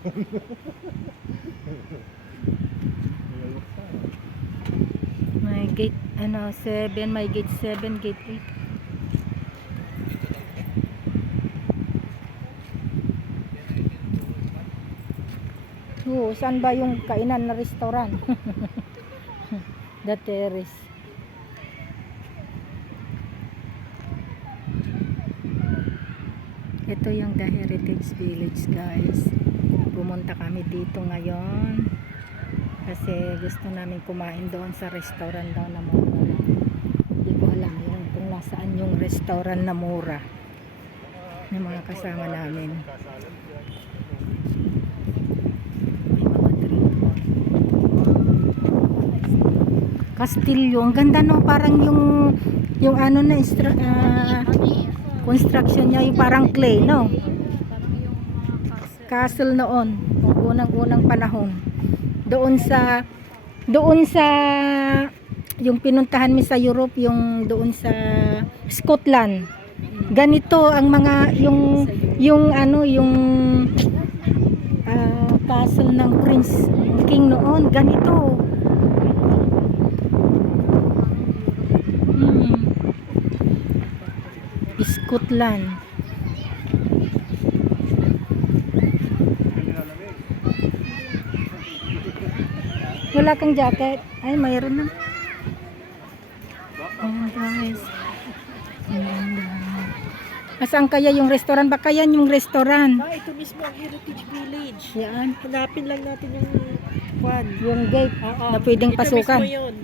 May gate, 7, may gate 7, gate 8. Oo, saan ba yung kainan na restaurant? The Terrace. Ito yung The Heritage Village, guys. Pumunta kami dito ngayon kasi gusto namin kumain doon sa restaurant daw na mura. Hindi ko alam yung kung nasaan yung restaurant na mura ng mga kasama namin. Kastilyo, ang ganda no, parang yung ano na construction niya yung parang clay, no? Castle noon, unang-unang panahon. Doon sa yung pinuntahan mi sa Europe, yung doon sa Scotland. Ganito ang mga yung castle ng Prince King noon, ganito. Scotland. Wala kang jacket? Ay, mayroon na. Ayan, guys. Asaan kaya yung restaurant? Baka yan yung restaurant. Ito mismo ang Heritage Village. Yan. Hanapin lang natin Yung gate na pwedeng pasukan. Ito mismo yun.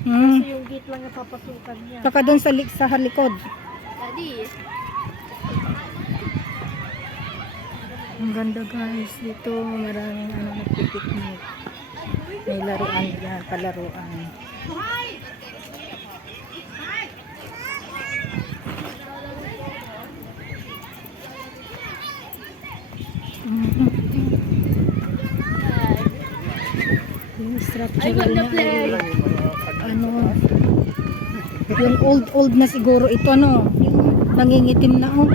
Kasi yung gate lang na papasukan niya. Baka doon sa likod. Daddy. Ang ganda, guys. Dito maraming nagpipiknik. May laruan dyan, palaruan. Yung structure niya ay yung old na siguro ito, no? Yung nangingitim na, oh.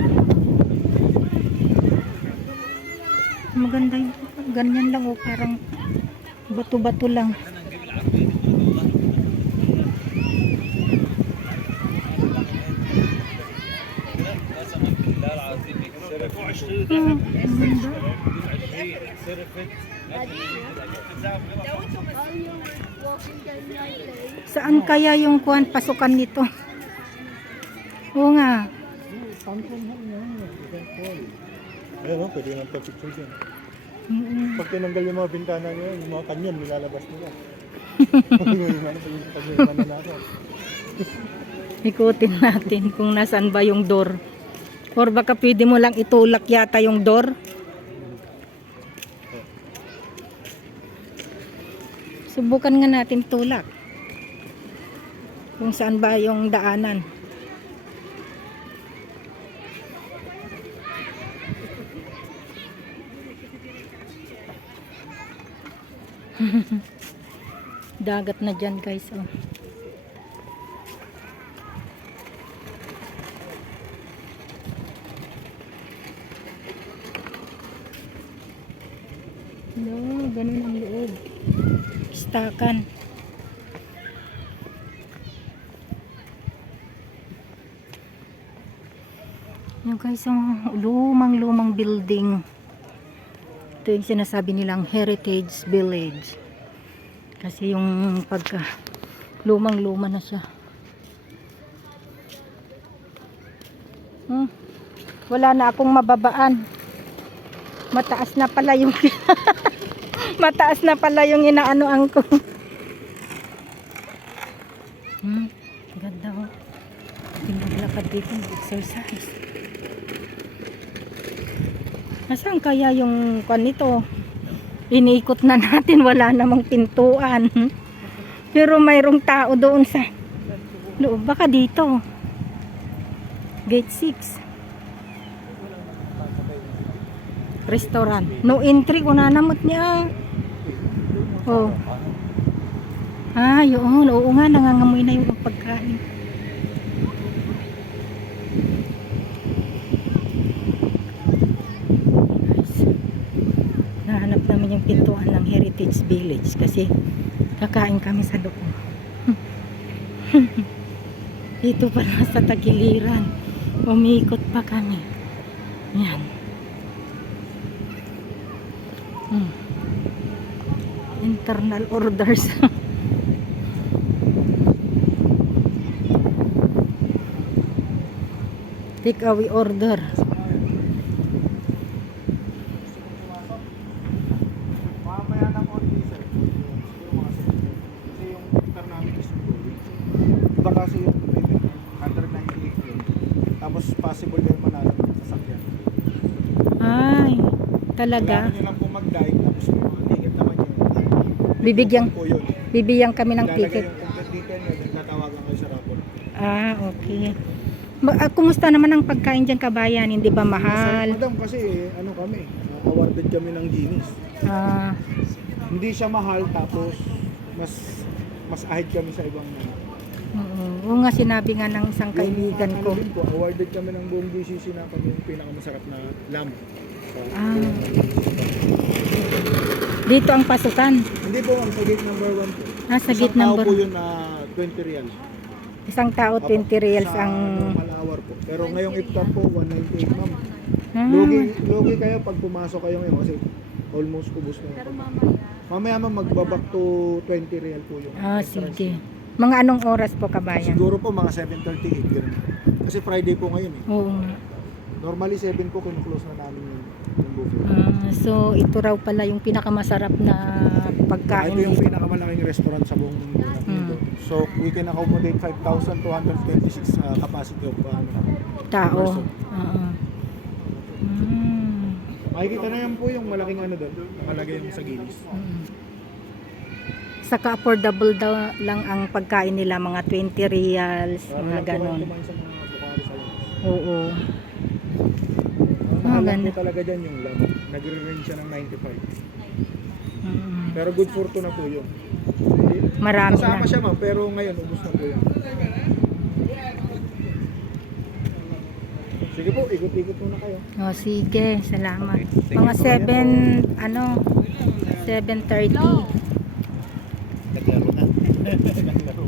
Maganda yung ganyan lang, oh, parang bato-bato lang. Saan kaya yung pasukan nito? Oo nga. Ayan o, pwede nang pa-picture dyan. Pag tinanggal yung mga bintana nyo, yung mga kanyon, nilalabas nila. Ikutin natin kung nasaan ba yung door. Or baka pwede mo lang itulak yata yung door. Subukan nga natin tulak. Kung saan ba yung daanan. Dagat na dyan, guys, oh. No, ganun ang loob. Istakan. Yung guys, ang lumang building. Ito yung sinasabi nilang Heritage Village. Kasi yung pagka lumang-luma na siya. Wala na akong mababaan. Mataas na pala yung mataas na pala yung inaanoan ko. Ganda, oh. Maglakad dito, exercise. Nasaan kaya yung nito? Inikot na natin, wala namang pintuan. Pero mayroong tao doon sa loob. Baka dito. Gate 6. Restaurant. No entry, unanamot niya. Oh. Yun. Oo nga, nangangamoy na yung pagkain. kasi kakain kami sa loob. Dito pala sa tagiliran. Umikot pa kami. Yan. Internal orders. Take away order. Mamaya ng only sir. Siguro mga 70. Kasi yung hectare namin is growing. Iba kasi yung payment 198 yun. Tapos possible din manalo ng sasakyan. Ay, talaga. Kailangan nyo lang po mag-dive. Tapos yung mga ticket naman yun. Bibigyan, Po yun. bibigyan kami ng Ilalagay ticket. yung complete detail nyo. Then tatawagan kayo sa rapor. Ah, okay. Kumusta naman ang pagkain dyan, kabayan? Hindi ba mahal? Madam, kasi ano kami, awarded kami ng Guinness. Ah, Hindi siya mahal tapos mas ahid kami sa ibang oo nga, sinabi nga ng isang kaibigan Yung, ko. Ano din po, awarded kami ng buong GCC na kami yung pinakamasarap na lamb. Ah. Dito ang pasukan. Hindi po, ang sa gate number 1 po. Ah, sa Isang gate tao number. po yun na 20 real. Isang tao, 20 reals sa ang... normal hour po. Pero ngayong iftar po, 198 ma'am. Ah, Lugi kayo pag pumasok kayo ngayon kasi almost ubos na. Pero yung mamaya. Mamaya ma'am, magbabak to 20 real po yung entrance sige. fee. Mga anong oras po, kabayan? Siguro po mga 7:38 ganun. Kasi Friday po ngayon eh. Oo nga. Normally 7 po kinu-close na namin yung buffet. So, ito raw pala yung pinakamasarap na pagkain Ito yung dito. pinakamalaking restaurant sa buong mundo. So, we can accommodate 5,226 capacity of Tao. person. Oo. Mm. Makikita na yan po yung malaking ano doon, nakalagay yung sa Guinness. Saka affordable daw lang ang pagkain nila, mga 20 reals, mga ganon. Kumain sa mga Bukari sa labas. Oo. Ang mahal lang ganda. po talaga dyan yung lamb. Nagre-range siya ng 95. Mm. Pero good fortune na po yun. Marami Kasama na. siya ma'am, pero ngayon ubos na po yun. Sige po, ikot-ikot muna kayo. Oh, sige, salamat. Sige Mga po, 7:30. Naglaro na.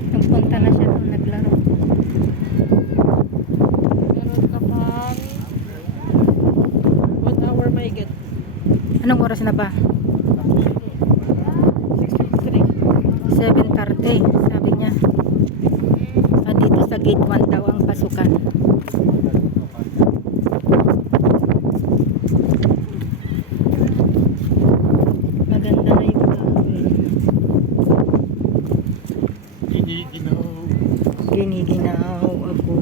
Nagpunta na siya doon, naglaro. Meron ka pang 1 hour may get. Anong oras na ba? 7:30, sabi niya. Dito sa gate 1 daw ang pasukan. Maganda na yung giniginaw ako.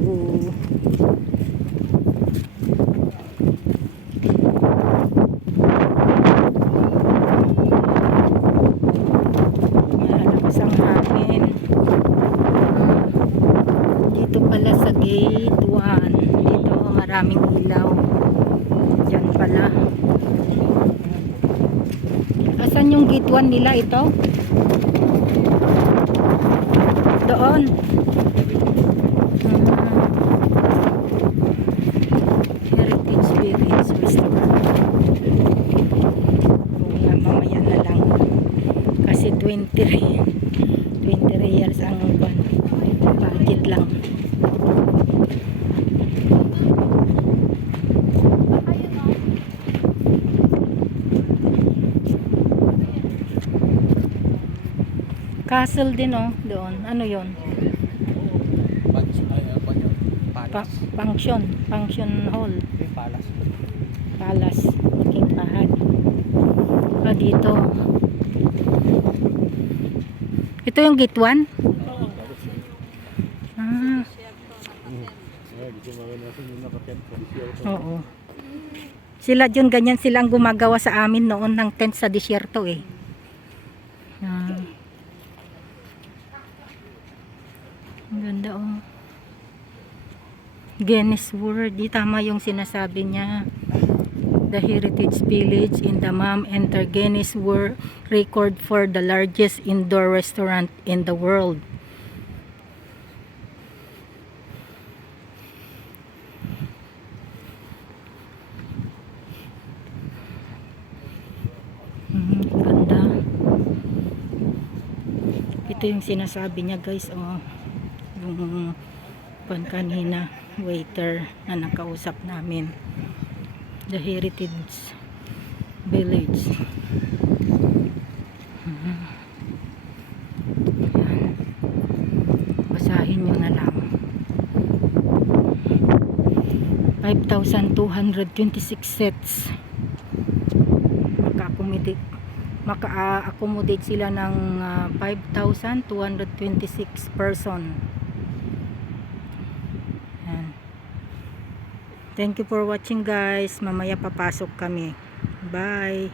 Malakas ang hangin. Dito pala sa gate 1. Dito maraming ilaw. Diyan pala. Asan yung gate 1 nila ito? Doon. Heritage Village Restaurant. Oo nga, mamaya na lang. Kasi 20 reals ang budget lang. Castle din oh, doon. Ano yon? Function hall. Palace. King Fahad. Dito. Ito yung gate 1? Oo. Sila dyan, ganyan silang gumagawa sa amin noon ng tent sa disyerto eh. Ang ganda oh. Guinness World, di tama yung sinasabi niya. The Heritage Village in Dammam enter Guinness World Record for the largest indoor restaurant in the world. Ganda. Ito yung sinasabi niya guys, oh. Yung kanina, waiter na nakausap namin. The Heritage Village. Ayan. Basahin nyo na lang. 5,226 sets. Maka-accommodate sila ng 5,226 person. Ayan. Thank you for watching guys. Mamaya papasok kami. Bye.